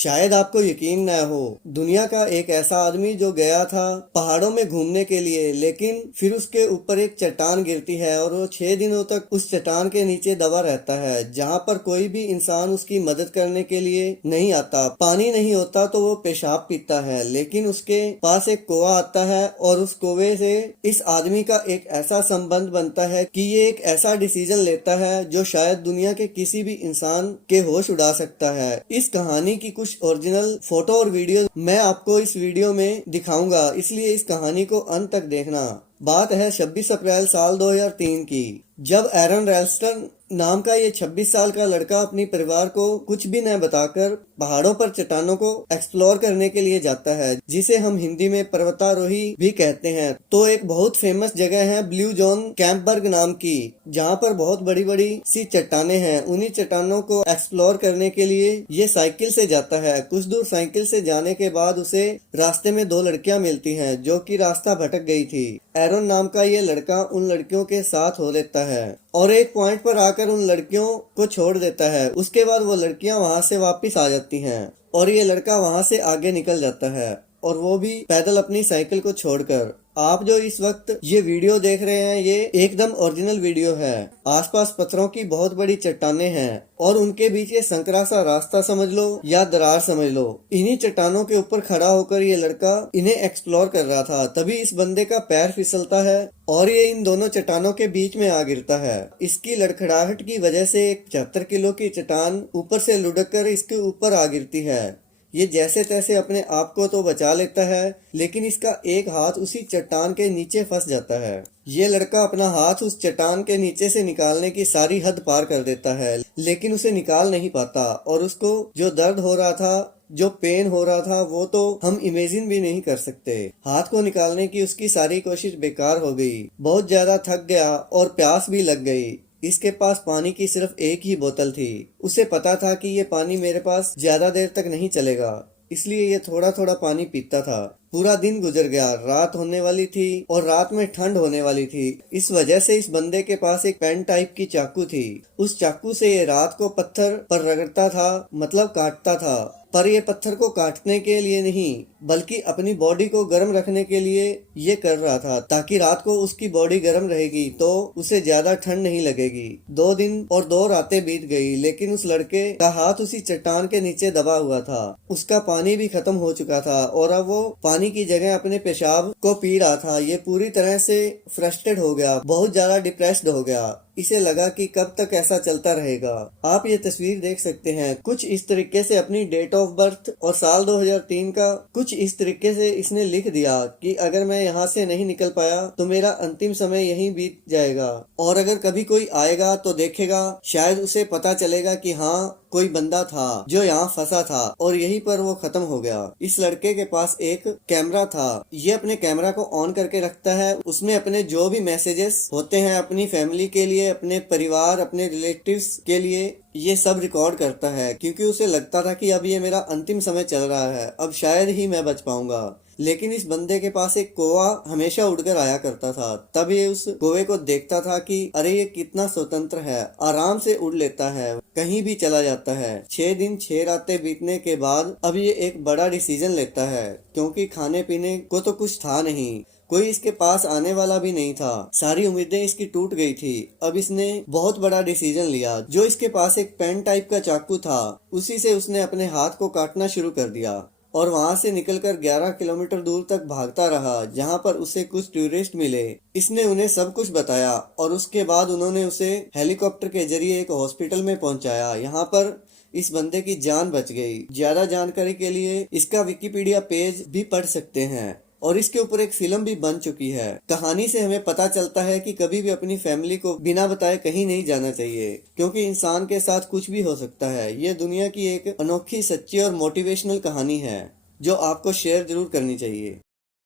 शायद आपको यकीन न हो, दुनिया का एक ऐसा आदमी जो गया था पहाड़ों में घूमने के लिए, लेकिन फिर उसके ऊपर एक चट्टान गिरती है और वो 6 दिनों तक उस चट्टान के नीचे दबा रहता है, जहाँ पर कोई भी इंसान उसकी मदद करने के लिए नहीं आता। पानी नहीं होता तो वो पेशाब पीता है, लेकिन उसके पास एक कुआं आता है और उस कुएं से इस आदमी का एक ऐसा संबंध बनता है कि ये एक ऐसा डिसीजन लेता है जो शायद दुनिया के किसी भी इंसान के होश उड़ा सकता है। इस कहानी की कुछ ओरिजिनल फोटो और वीडियो मैं आपको इस वीडियो में दिखाऊंगा, इसलिए इस कहानी को अंत तक देखना। बात है 26 अप्रैल साल 2003 की, जब एरन रेल्स्टन नाम का ये 26 साल का लड़का अपनी परिवार को कुछ भी न बताकर पहाड़ों पर चट्टानों को एक्सप्लोर करने के लिए जाता है, जिसे हम हिंदी में पर्वतारोही भी कहते हैं। तो एक बहुत फेमस जगह है ब्लू जोन कैंपबर्ग नाम की, जहाँ पर बहुत बड़ी बड़ी सी चट्टाने हैं। उन्हीं चट्टानों को एक्सप्लोर करने के लिए ये साइकिल से जाता है। कुछ दूर साइकिल से जाने के बाद उसे रास्ते में 2 लड़कियां मिलती हैं जो कि रास्ता भटक गई थी। एरन नाम का ये लड़का उन लड़कियों के साथ हो लेता है और एक पॉइंट पर आकर उन लड़कियों को छोड़ देता है। उसके बाद वो लड़कियां वहां से वापस आ जाती हैं और ये लड़का वहां से आगे निकल जाता है, और वो भी पैदल अपनी साइकिल को छोड़कर। आप जो इस वक्त ये वीडियो देख रहे हैं ये एकदम ओरिजिनल वीडियो है। आसपास पत्थरों की बहुत बड़ी चट्टाने हैं और उनके बीच ये संकरा सा रास्ता समझ लो या दरार समझ लो। इन्हीं चट्टानों के ऊपर खड़ा होकर ये लड़का इन्हें एक्सप्लोर कर रहा था, तभी इस बंदे का पैर फिसलता है और ये इन दोनों चट्टानों के बीच में आ गिरता है। इसकी लड़खड़ाहट की वजह से एक 75 किलो की चट्टान ऊपर से लुढ़क कर इसके ऊपर आ गिरती है। ये जैसे तैसे अपने आप को तो बचा लेता है, लेकिन इसका एक हाथ उसी चट्टान के नीचे फंस जाता है। ये लड़का अपना हाथ उस चट्टान के नीचे से निकालने की सारी हद पार कर देता है, लेकिन उसे निकाल नहीं पाता और उसको जो दर्द हो रहा था, जो पेन हो रहा था, वो तो हम इमेजिन भी नहीं कर सकते। हाथ को निकालने की उसकी सारी कोशिश बेकार हो गई। बहुत ज्यादा थक गया और प्यास भी लग गई। इसके पास पानी की सिर्फ एक ही बोतल थी। उसे पता था कि ये पानी मेरे पास ज्यादा देर तक नहीं चलेगा, इसलिए ये थोड़ा थोड़ा पानी पीता था। पूरा दिन गुजर गया, रात होने वाली थी और रात में ठंड होने वाली थी। इस वजह से इस बंदे के पास एक पेन टाइप की चाकू थी। उस चाकू से ये रात को पत्थर पर रगड़ता था, मतलब काटता था। पर ये पत्थर को काटने के लिए नहीं, बल्कि अपनी बॉडी को गर्म रखने के लिए ये कर रहा था, ताकि रात को उसकी बॉडी गर्म रहेगी तो उसे ज्यादा ठंड नहीं लगेगी। 2 दिन और 2 रातें बीत गई, लेकिन उस लड़के का हाथ उसी चट्टान के नीचे दबा हुआ था। उसका पानी भी खत्म हो चुका था और अब वो पानी की जगह अपने पेशाब को पी रहा था। ये पूरी तरह से फ्रस्ट्रेट हो गया, बहुत ज्यादा डिप्रेस्ड हो गया। इसे लगा कि कब तक ऐसा चलता रहेगा। आप ये तस्वीर देख सकते हैं। कुछ इस तरीके से अपनी डेट ऑफ बर्थ और साल 2003 का कुछ इस तरीके से इसने लिख दिया कि अगर मैं यहाँ से नहीं निकल पाया तो मेरा अंतिम समय यहीं बीत जाएगा, और अगर कभी कोई आएगा तो देखेगा, शायद उसे पता चलेगा कि हाँ कोई बंदा था जो यहाँ फंसा था, और यहीं पर वो खत्म हो गया। इस लड़के के पास एक कैमरा था। ये अपने कैमरा को ऑन करके रखता है। उसमें अपने जो भी मैसेजेस होते हैं अपनी फैमिली के लिए, अपने परिवार, अपने रिलेटिव्स के लिए, ये सब रिकॉर्ड करता है, क्योंकि उसे लगता था कि अब ये मेरा अंतिम समय चल रहा है, अब शायद ही मैं बच पाऊंगा। लेकिन इस बंदे के पास एक कौवा हमेशा उड़कर आया करता था। तब ये उस कौवे को देखता था कि अरे ये कितना स्वतंत्र है, आराम से उड़ लेता है, कहीं भी चला जाता है। 6 दिन 6 रातें बीतने के बाद अब ये एक बड़ा डिसीजन लेता है, क्योंकि खाने पीने को तो कुछ था नहीं, कोई इसके पास आने वाला भी नहीं था, सारी उम्मीदें इसकी टूट गई थी। अब इसने बहुत बड़ा डिसीजन लिया। जो इसके पास एक पेन टाइप का चाकू था, उसी से उसने अपने हाथ को काटना शुरू कर दिया और वहां से निकलकर 11 किलोमीटर दूर तक भागता रहा, जहां पर उसे कुछ टूरिस्ट मिले। इसने उन्हें सब कुछ बताया और उसके बाद उन्होंने उसे हेलीकॉप्टर के जरिए एक हॉस्पिटल में पहुंचाया। यहाँ पर इस बंदे की जान बच गई। ज्यादा जानकारी के लिए इसका विकिपीडिया पेज भी पढ़ सकते हैं, और इसके ऊपर एक फिल्म भी बन चुकी है। कहानी से हमें पता चलता है कि कभी भी अपनी फैमिली को बिना बताए कहीं नहीं जाना चाहिए, क्योंकि इंसान के साथ कुछ भी हो सकता है। ये दुनिया की एक अनोखी, सच्ची और मोटिवेशनल कहानी है जो आपको शेयर जरूर करनी चाहिए।